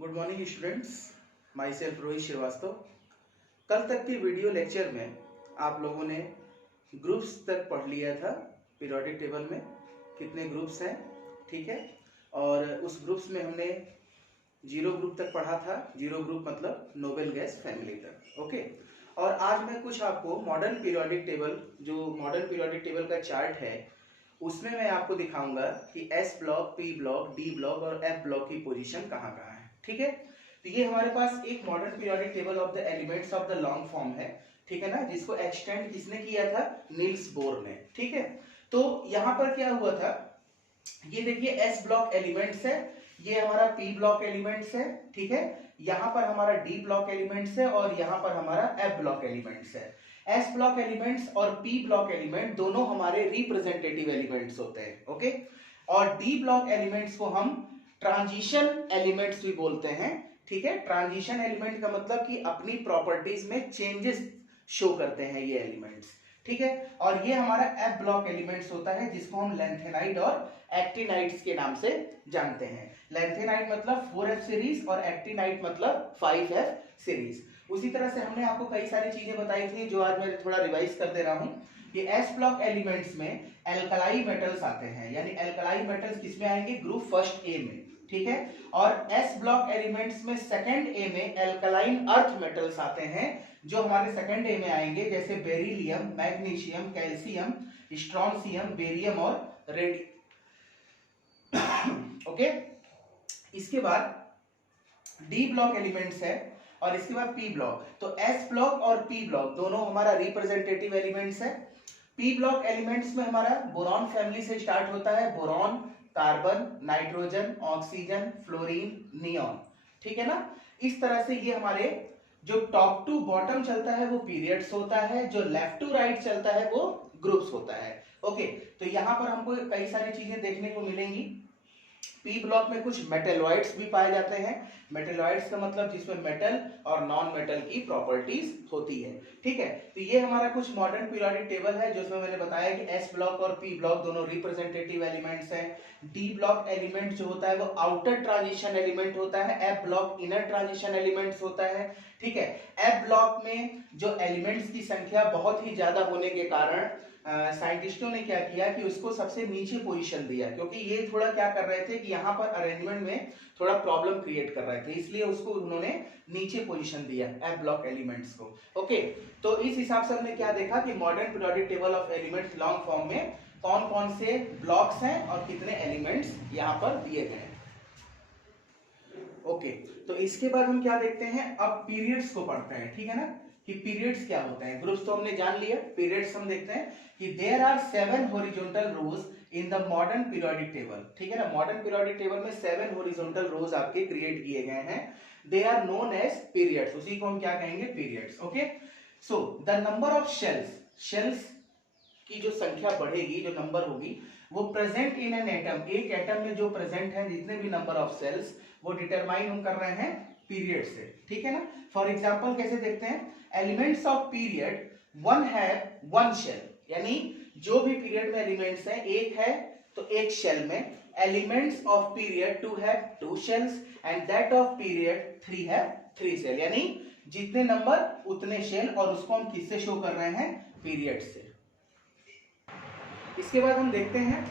Good morning students, myself Rohit Shrivastava. कल तक के वीडियो लेक्चर में आप लोगों ने ग्रुप्स तक पढ़ लिया था। पीरियोडिक टेबल में कितने ग्रुप्स हैं, ठीक है। और उस ग्रुप्स में हमने जीरो ग्रुप तक पढ़ा था। जीरो ग्रुप मतलब नोबेल गैस फैमिली तक, ओके। और आज मैं कुछ आपको मॉडर्न पीरियोडिक टेबल, जो मॉडर्न पीरियोडिक टेबल का चार्ट है, उसमें मैं आपको दिखाऊंगा कि S block, P block, D block और एफ ब्लॉक की पोजीशन कहाँ कहाँ है, ठीक है। तो ये हमारे पास एक modern periodic table of the elements of the long form है, ठीक है ना, जिसको एक्सटेंड किसने किया था? नील्स बोर ने, ठीक है। तो यहाँ पर क्या हुआ था, ये देखिए एस ब्लॉक एलिमेंट्स है, ये हमारा पी ब्लॉक एलिमेंट्स है, ठीक है। यहाँ पर हमारा डी ब्लॉक एलिमेंट्स है और यहाँ पर हमारा एफ ब्लॉक एलिमेंट्स है। एस ब्लॉक एलिमेंट्स और पी ब्लॉक एलिमेंट दोनों हमारे रिप्रेजेंटेटिव एलिमेंट्स होते हैं, ओके। और डी ब्लॉक एलिमेंट्स को हम ट्रांजिशन एलिमेंट्स भी बोलते हैं, ठीक है। ट्रांजिशन एलिमेंट का मतलब कि अपनी प्रॉपर्टीज में चेंजेस शो करते हैं ये एलिमेंट्स, ठीक है। और ये हमारा एफ ब्लॉक एलिमेंट्स होता है, जिसको हम लैंथेनाइड और एक्टिनाइड्स के नाम से जानते हैं। लैंथेनाइड मतलब 4f सीरीज और एक्टिनाइड मतलब 5f सीरीज। उसी तरह से हमने आपको कई सारी चीजें बताई थी, जो आज मैं थोड़ा रिवाइज कर दे रहा हूं। ये एस ब्लॉक एलिमेंट्स में एल्कलाई मेटल्स आते हैं, यानी एल्कलाई मेटल्स किसमें आएंगे? ग्रुप फर्स्ट ए में, ठीक है। और एस ब्लॉक एलिमेंट्स में सेकंड ए में एल्कलाइन अर्थ मेटल्स आते हैं, जो हमारे सेकंड ए में आएंगे, जैसे beryllium, magnesium, calcium, strontium, barium और रेडियम, ओके। इसके बाद डी ब्लॉक एलिमेंट्स है और इसके बाद पी ब्लॉक। तो एस ब्लॉक और पी ब्लॉक दोनों हमारा रिप्रेजेंटेटिव एलिमेंट्स है। पी ब्लॉक एलिमेंट्स में हमारा बोरॉन फैमिली से स्टार्ट होता है, boron, carbon, nitrogen, oxygen, fluorine, neon, ठीक है ना। इस तरह से ये हमारे जो टॉप टू बॉटम चलता है वो पीरियड्स होता है, जो लेफ्ट टू राइट चलता है वो ग्रुप्स होता है, ओके। तो यहां पर हमको कई सारी चीजें देखने को मिलेंगी। पी ब्लॉक में कुछ मेटेलॉइड्स भी पाए जाते हैं। मेटेलॉइड्स का मतलब जिसमें मेटल और नॉन मेटल की प्रॉपर्टीज होती है, ठीक है। तो ये हमारा कुछ मॉडर्न पीरियोडिक टेबल है, जिसमें मैंने बताया कि एस ब्लॉक और पी ब्लॉक दोनों रिप्रेजेंटेटिव एलिमेंट्स हैं। डी ब्लॉक एलिमेंट जो होता है वो आउटर ट्रांजिशन एलिमेंट होता है, F block inner transition elements होता है, ठीक है। एफ ब्लॉक में जो एलिमेंट्स की संख्या बहुत ही ज्यादा होने के कारण साइंटिस्टों ने क्या किया कि उसको सबसे नीचे पोजीशन दिया, क्योंकि ये थोड़ा क्या कर रहे थे कि यहाँ पर अरेंजमेंट में थोड़ा प्रॉब्लम क्रिएट कर रहे थे, इसलिए उसको उन्होंने नीचे पोजीशन दिया एफ ब्लॉक एलिमेंट्स को, ओके। तो इस हिसाब से हमने क्या देखा कि modern periodic table of elements long form में कौन कौन से ब्लॉक्स हैं और कितने एलिमेंट्स यहाँ पर दिए गए हैं, ओके। तो इसके बाद हम क्या देखते हैं, अब पीरियड्स को पढ़ते हैं, ठीक है ना, कि पीरियड्स क्या होते हैं। ग्रुप्स तो हमने जान लिया, पीरियड्स हम देखते हैं कि there are 7 horizontal rows in the modern periodic table, ठीक है ना। मॉडर्न पीरियोडिक टेबल में 7 हॉरिजॉन्टल रोज आपके क्रिएट किए गए हैं। They are known as periods, उसी को हम क्या कहेंगे? Periods, okay. So the number of shells की जो संख्या बढ़ेगी, जो नंबर होगी, वो प्रेजेंट इन एन एटम, एक एटम में जो प्रेजेंट है जितने भी नंबर ऑफ सेल्स, वो डिटरमाइन हम कर रहे हैं पीरियड से, ठीक है ना। फॉर एग्जांपल कैसे देखते हैं, elements of period one have one shell, यानी जो भी पीरियड में एलिमेंट्स हैं, एक है तो एक शेल में। Elements of period 2 have 2 shells and that of period 3 have 3 shell, यानी जितने नंबर उतने शेल, और उसको हम किससे शो कर रहे हैं? पीरियड से। इसके बाद हम देखते हैं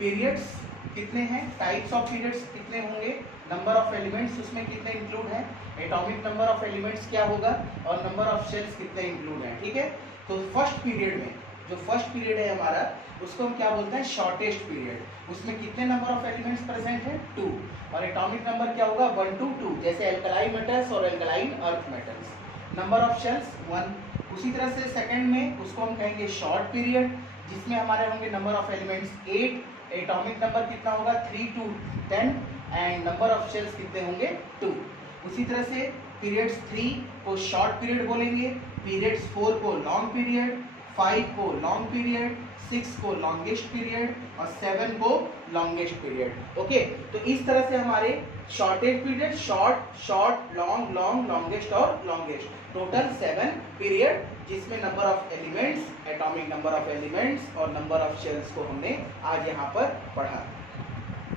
पीरियड्स कितने हैं, टाइप्स ऑफ पीरियड्स कितने होंगे, नंबर ऑफ एलिमेंट्स उसमें कितने इंक्लूड हैं, एटॉमिक नंबर ऑफ एलिमेंट्स क्या होगा, और नंबर ऑफ शेल्स कितने इंक्लूड हैं, ठीक है। तो फर्स्ट पीरियड में, जो फर्स्ट पीरियड है हमारा, उसको हम क्या बोलते हैं? Shortest period. उसमें कितने नंबर ऑफ एलिमेंट्स प्रेजेंट है? 2, और एटॉमिक नंबर क्या होगा? 1 to 2, जैसे एल्कलाई मेटल्स और alkaline earth metals. Number of shells 1। उसी तरह से सेकंड में उसको हम कहेंगे शॉर्ट पीरियड, जिसमें हमारे होंगे number of elements 8, atomic number कितना होगा? 3 to 10, and number of shells कितने होंगे? 2। उसी तरह से पीरियड्स 3 को शॉर्ट पीरियड बोलेंगे, पीरियड्स 4 को लॉन्ग पीरियड, 5 को लॉन्ग पीरियड, 6 को लॉन्गेस्ट पीरियड और 7 को लॉन्गेस्ट पीरियड, ओके। तो इस तरह से हमारे shortage period, short, long, longest और लॉन्गेस्ट, टोटल 7 पीरियड, जिसमें number of elements, atomic number of elements और नंबर ऑफ शेल्स को हमने आज यहाँ पर पढ़ा।